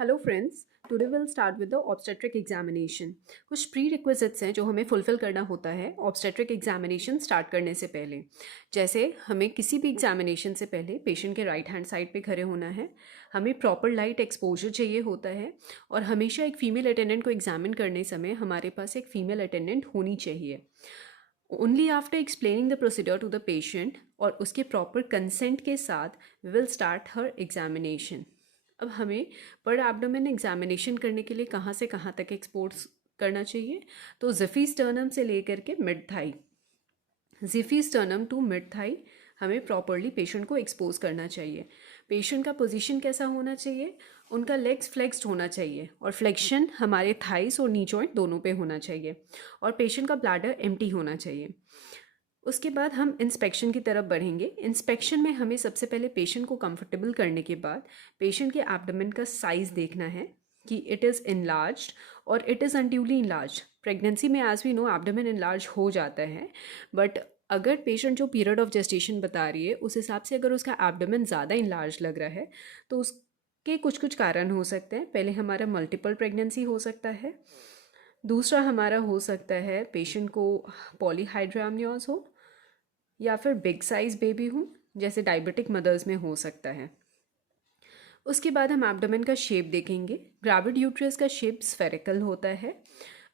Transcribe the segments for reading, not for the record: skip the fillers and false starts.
Hello friends, today will start with the obstetric examination. कुछ pre requisites हैं जो हमें फुलफिल करना होता है ऑब्स्टेट्रिक एग्जामिनेशन स्टार्ट करने से पहले। जैसे हमें किसी भी एग्जामिनेशन से पहले पेशेंट के राइट हैंड साइड पे खड़े होना है, हमें प्रॉपर लाइट एक्सपोजर चाहिए होता है और हमेशा एक फ़ीमेल अटेंडेंट को एग्जामिन करने समय हमारे पास एक फ़ीमेल अटेंडेंट होनी चाहिए। Only after explaining the procedure to the patient और उसके प्रॉपर कंसेंट के साथ we will start her examination. अब हमें पर एब्डोमेन एग्जामिनेशन करने के लिए कहाँ से कहाँ तक एक्सपोर्ट्स करना चाहिए, तो जिफी स्टर्नम से लेकर के मिड थाई, जिफी स्टर्नम टू मिड थाई हमें प्रॉपरली पेशेंट को एक्सपोज करना चाहिए। पेशेंट का पोजीशन कैसा होना चाहिए, उनका लेग्स फ्लेक्स्ड होना चाहिए और फ्लेक्शन हमारे थाइस और नी जॉइंट दोनों पे होना चाहिए और पेशेंट का ब्लैडर एम्प्टी होना चाहिए। उसके बाद हम इंस्पेक्शन की तरफ बढ़ेंगे। इंस्पेक्शन में हमें सबसे पहले पेशेंट को कंफर्टेबल करने के बाद पेशेंट के एब्डोमेन का साइज़ देखना है कि इट इज़ इनलार्ज्ड और it is unduly enlarged. Pregnancy में as we know abdomen enlarge हो जाता है, बट अगर पेशेंट जो पीरियड ऑफ जेस्टेशन बता रही है उस हिसाब से अगर उसका एब्डोमेन ज़्यादा इनलार्ज लग रहा है तो उसके कुछ कुछ कारण हो सकते हैं। पहले हमारा मल्टीपल प्रेगनेंसी हो सकता है, दूसरा हमारा हो सकता है पेशेंट को पॉलीहाइड्रामनियोज हो या फिर बिग साइज़ बेबी हूँ जैसे डायबिटिक मदर्स में हो सकता है। उसके बाद हम एब्डोमेन का शेप देखेंगे। ग्रेविड यूट्रस का शेप स्फेरिकल होता है।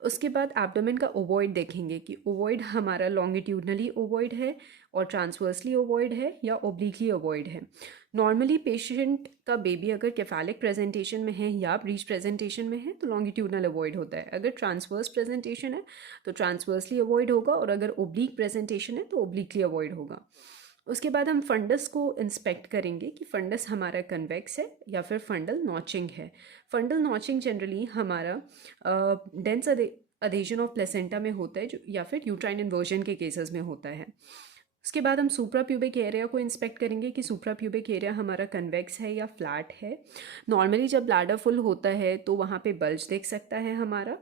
उसके बाद एब्डोमेन का ओवॉइड देखेंगे कि ओवॉइड हमारा लॉन्गिट्यूडनली ओवॉइड है और ट्रांसवर्सली ओवॉइड है या ओब्लिकली ओवॉइड है। नॉर्मली पेशेंट का बेबी अगर केफालिक प्रेजेंटेशन में है या ब्रीच प्रेजेंटेशन में है तो लॉन्गिट्यूडनल अवॉइड होता है। अगर ट्रांसवर्स प्रेजेंटेशन है तो ट्रांसवर्सली अवॉइड होगा और अगर ओब्लिक प्रेजेंटेशन है तो ओब्लिकली अवॉइड होगा। उसके बाद हम फंडस को इंस्पेक्ट करेंगे कि फंडस हमारा कन्वेक्स है या फिर फंडल नॉचिंग है। फंडल नॉचिंग जनरली हमारा डेंस अधेजन ऑफ प्लेसेंटा में होता है जो या फिर यूट्राइन इन्वर्जन के केसेस में होता है। उसके बाद हम सुप्रा प्यूबिक एरिया को इंस्पेक्ट करेंगे कि सुप्रा प्यूबिक एरिया हमारा कन्वेक्स है या फ्लैट है। नॉर्मली जब ब्लैडर फुल होता है तो वहाँ पे बल्ज देख सकता है हमारा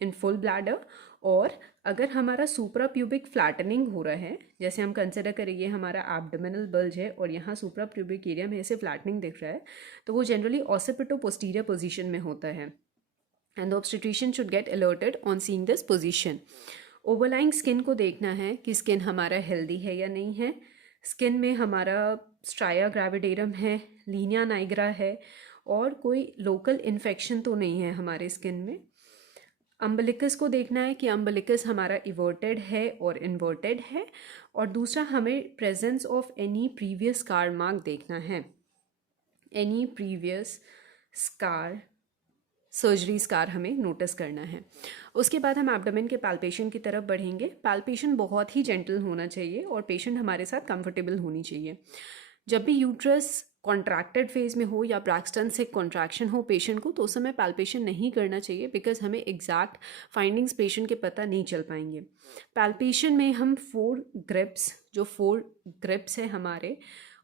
इन फुल ब्लैडर, और अगर हमारा सुप्रा प्यूबिक फ्लैटनिंग हो रहा है, जैसे हम कंसिडर करें ये हमारा एब्डोमिनल बल्ज है और यहाँ सुप्रा प्यूबिक एरिया में ऐसे फ्लैटनिंग दिख रहा है, तो वो जनरली ऑसिपिटो पोस्टीरियर पोजीशन में होता है and the obstetrician should get alerted on seeing this position. Overlying skin को देखना है कि स्किन हमारा हेल्दी है या नहीं है। स्किन में हमारा स्ट्राया ग्रेविडेरम है, लीनिया नाइग्रा है और कोई लोकल इन्फेक्शन तो नहीं है हमारे स्किन में। अम्बलिकस को देखना है कि अम्बलिकस हमारा इवर्टेड है और इन्वर्टेड है, और दूसरा हमें presence of any previous scar mark देखना है, any previous scar surgery scar हमें नोटिस करना है। उसके बाद हम एब्डोमेन के पैल्पेशन की तरफ बढ़ेंगे। पैल्पेशन बहुत ही जेंटल होना चाहिए और पेशेंट हमारे साथ कंफर्टेबल होनी चाहिए। जब भी यूट्रस कॉन्ट्रैक्टेड फेज में हो या ब्रैक्सटन से कॉन्ट्रैक्शन हो पेशेंट को, तो उस समय पैल्पेशन नहीं करना चाहिए बिकॉज हमें एग्जैक्ट फाइंडिंग्स पेशेंट के पता नहीं चल पाएंगे। पैल्पेशन में हम 4 ग्रिप्स है हमारे,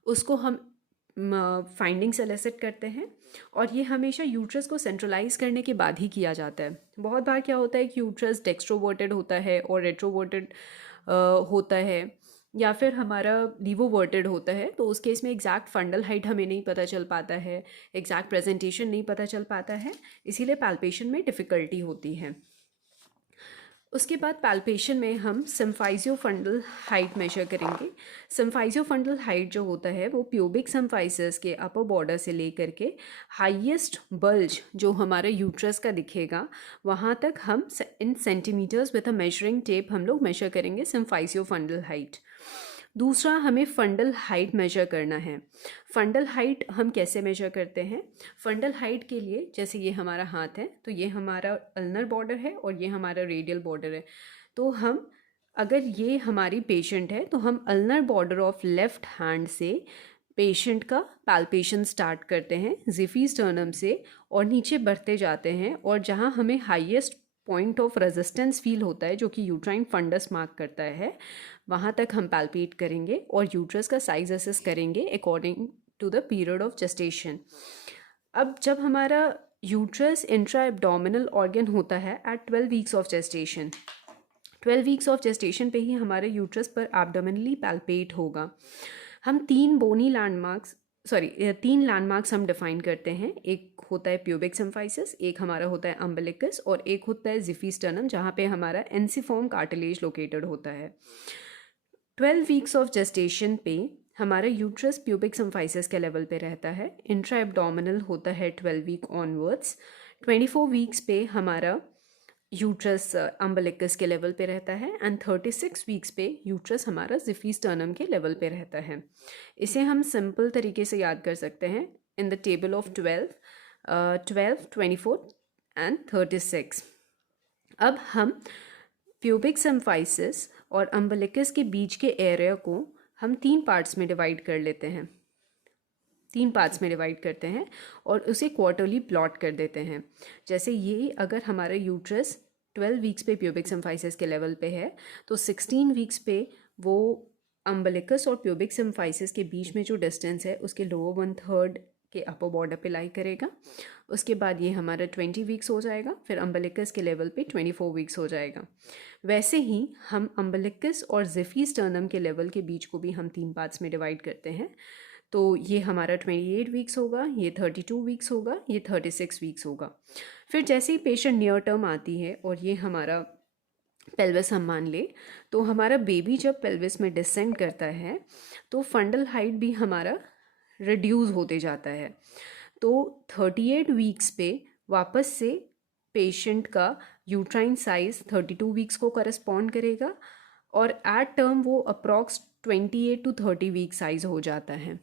उसको हम फाइंडिंग एलिसिट करते हैं और ये हमेशा यूट्रस को सेंट्रलाइज करने के बाद ही किया जाता है। बहुत बार क्या होता है कि यूट्रस डेक्स्ट्रोवर्टेड होता है और रेट्रोवर्टेड होता है या फिर हमारा लीवोवर्टेड होता है, तो उस केस में एग्जैक्ट फंडल हाइट हमें नहीं पता चल पाता है, एग्जैक्ट प्रेजेंटेशन नहीं पता चल पाता है, इसीलिए पैल्पेशन में डिफ़िकल्टी होती है। उसके बाद पैल्पेशन में हम सिम्फाइजियो फंडल हाइट मेजर करेंगे। सिम्फाइजियो फंडल हाइट जो होता है वो प्यूबिक सिम्फाइसिस के अपर बॉर्डर से लेकर के हाईएस्ट बल्ज जो हमारा यूट्रस का दिखेगा वहाँ तक हम in centimetres with a measuring tape हम लोग मेजर करेंगे सिम्फाइजियो फंडल हाइट। दूसरा हमें फंडल हाइट मेजर करना है। फंडल हाइट हम कैसे मेजर करते हैं? फंडल हाइट के लिए जैसे ये हमारा हाथ है तो ये हमारा अल्नर बॉर्डर है और ये हमारा रेडियल बॉर्डर है, तो हम अगर ये हमारी पेशेंट है तो हम ulnar border of left hand से पेशेंट का पैल्पेशन स्टार्ट करते हैं जिफी स्टर्नम से और नीचे बढ़ते जाते हैं, और जहाँ हमें highest point of resistance feel होता है जो कि यूट्राइन फंडस मार्क करता है, वहाँ तक हम पैल्पेट करेंगे और यूट्रस का साइज असेस करेंगे according to the period of gestation. अब जब हमारा यूट्रस इंट्रा एब्डोमिनल ऑर्गन होता है at 12 weeks of gestation, 12 weeks of gestation पे ही हमारे यूट्रस पर एब्डोमिनली पैल्पेट होगा। हम 3 बोनी लैंडमार्क्स सॉरी 3 लैंडमार्क्स हम डिफाइन करते हैं। एक होता है प्यूबिक सिम्फाइसिस, एक हमारा होता है अम्बिलिकस और एक होता है जिफीस्टर्नम जहाँ पे हमारा एंसिफॉर्म कार्टिलेज लोकेटेड होता है। 12 वीक्स ऑफ जेस्टेशन पे हमारा यूट्रस प्यूबिक सिम्फाइसिस के लेवल पे रहता है। इंट्रा एब्डोमिनल होता है 12 वीक ऑनवर्ड्स। 24 वीक्स पे हमारा यूट्रस अम्बिलिकस के लेवल पे रहता है एंड 36 वीक्स पे यूट्रस हमारा जिफीस्टर्नम के लेवल पे रहता है। इसे हम सिंपल तरीके से याद कर सकते हैं in the table of 12, 24 and 36। अब हम प्यूबिक सिम्फाइसिस और अम्बिलिकस के बीच के एरिया को हम 3 पार्ट्स में डिवाइड कर लेते हैं, 3 पार्ट्स में डिवाइड करते हैं और उसे क्वार्टरली प्लॉट कर देते हैं। जैसे ये अगर हमारा यूट्रस 12 वीक्स पे प्यूबिक सिम्फाइसिस के लेवल पे है तो 16 वीक्स पे वो अम्बिलिकस और प्यूबिक सिम्फाइसिस के बीच में जो डिस्टेंस है उसके लोअर 1/3 के अपर बॉर्डर पे लाई करेगा। उसके बाद ये हमारा 20 वीक्स हो जाएगा, फिर अम्बिलिकस के लेवल पे 24 वीक्स हो जाएगा। वैसे ही हम अम्बिलिकस और जिफीस्टर्नम के लेवल के बीच को भी हम 3 पार्ट्स में डिवाइड करते हैं। तो ये हमारा 28 वीक्स होगा, ये 32 वीक्स होगा, ये 36 वीक्स होगा। फिर जैसे ही पेशेंट नियर टर्म आती है और ये हमारा पेल्विस हम मान ले, तो हमारा बेबी जब पेल्विस में डिसेंड करता है तो फंडल हाइट भी हमारा रिड्यूस होते जाता है। तो 38 वीक्स पे वापस से पेशेंट का यूट्राइन साइज 32 वीक्स को करस्पॉन्ड करेगा और एट टर्म वो अप्रॉक्स 28 to 30 वीक साइज हो जाता है।